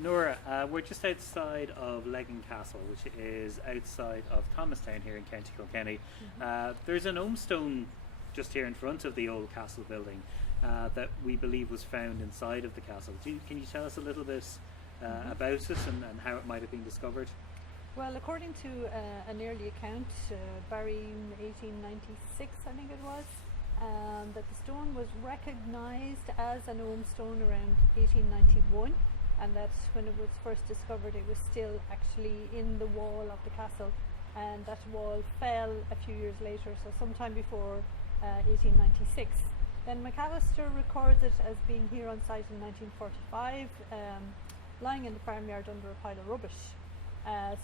Nora, we're just outside of Legan Castle, which is outside of Thomastown here in County Kilkenny. There's an Ogham stone just here in front of the old castle building that we believe was found inside of the castle. Can you tell us a little bit about it and how it might have been discovered? Well, according to an early account, Barry 1896 I think it was, that the stone was recognised as an Ogham stone around 1891, and that when it was first discovered it was still actually in the wall of the castle, and that wall fell a few years later, so sometime before 1896. Then McAllister records it as being here on site in 1945, lying in the farmyard under a pile of rubbish.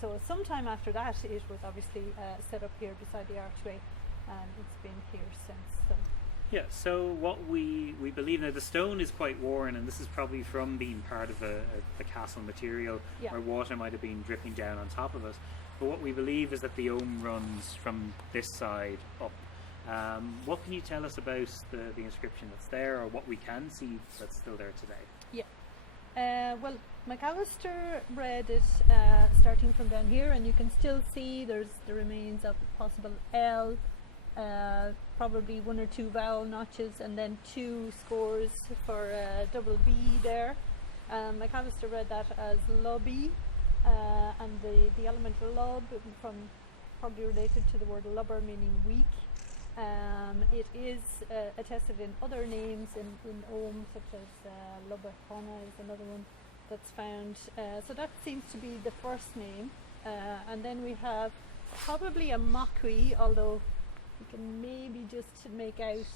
So sometime after that it was obviously set up here beside the archway, and it's been here since. So. Yeah, so what we believe now, the stone is quite worn, and this is probably from being part of the castle material, where water might have been dripping down on top of it. But what we believe is that the Ogham runs from this side up. What can you tell us about the inscription that's there, or what we can see that's still there today? Yeah. Well, McAllister read it starting from down here, and you can still see there's the remains of a possible L, probably one or two vowel notches, and then two scores for double B there. McAllister read that as lobby, and the element lob from probably related to the word lubber, meaning weak. It is attested in other names in Ogham, such as Lubachona is another one that's found. So that seems to be the first name. And then we have probably a Machwi, although you can maybe just make out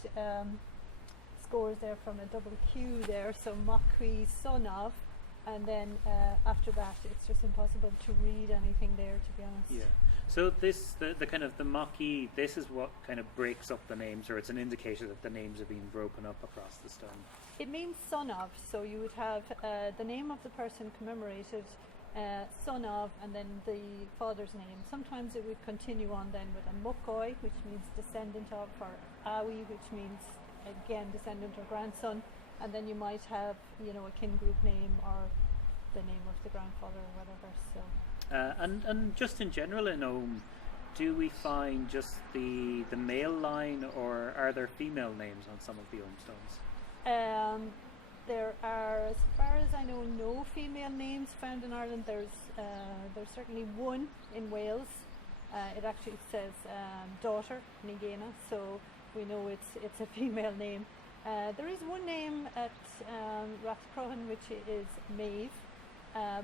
scores there from a double Q there. So Machwi, son of. And then after that, it's just impossible to read anything there, to be honest. Yeah. So this, the kind of the Machwi, this is what kind of breaks up the names, or it's an indicator that the names are being broken up across the stone. It means son of, so you would have the name of the person commemorated, son of, and then the father's name. Sometimes it would continue on then with a Mukoi, which means descendant of, or Awi, which means again descendant or grandson. And then you might have, you know, a kin group name or the name of the grandfather or whatever. So. And just in general in Ogham, do we find just the male line, or are there female names on some of the Ogham stones? There are, as far as I know, no female names found in Ireland. There's certainly one in Wales. It actually says daughter, Nigena, so we know it's a female name. There is one name at Rathcrohan which is Maeve,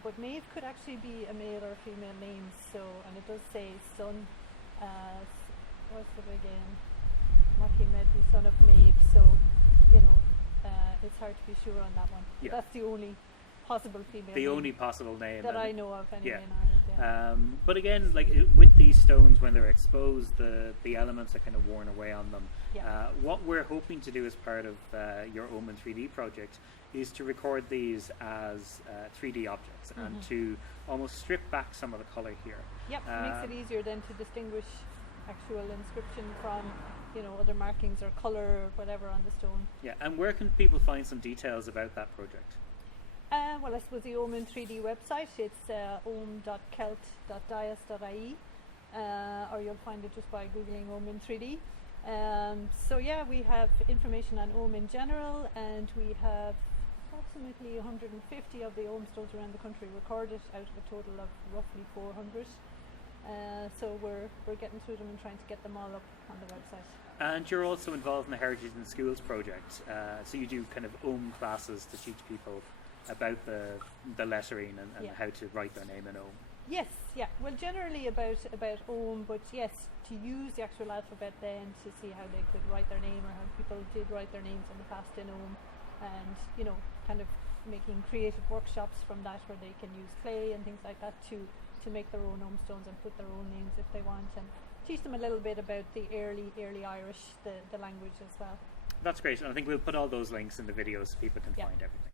but Maeve could actually be a male or a female name. So, and it does say son. What's it again? Maki Medley, son of Maeve. So, you know, it's hard to be sure on that one. Yeah. That's the only possible female. The only possible name that I know of anyway in Ireland. Yeah. But again, like with these stones, when they're exposed, the elements are kind of worn away on them. Yeah. What we're hoping to do as part of your Ogham 3D project is to record these as 3D objects and to almost strip back some of the colour here. Yep, makes it easier then to distinguish actual inscription from, you know, other markings or colour or whatever on the stone. Yeah, and where can people find some details about that project? Well, I suppose the Ogham 3D website, it's ogham.celt.dias.ie, or you'll find it just by googling Ogham 3D. So yeah, we have information on Ogham in general, and we have approximately 150 of the Ogham stones around the country recorded out of a total of roughly 400. So we're getting through them and trying to get them all up on the website. And you're also involved in the Heritage in Schools project, so you do kind of Ogham classes to teach people about the lettering and how to write their name in Ogham. Yes, yeah. Well, generally about Ogham, but yes, to use the actual alphabet then to see how they could write their name, or how people did write their names in the past in Ogham, and, you know, kind of making creative workshops from that where they can use clay and things like that to make their own Ogham stones and put their own names if they want, and teach them a little bit about the early Irish, the language as well. That's great, and I think we'll put all those links in the video so people can find everything.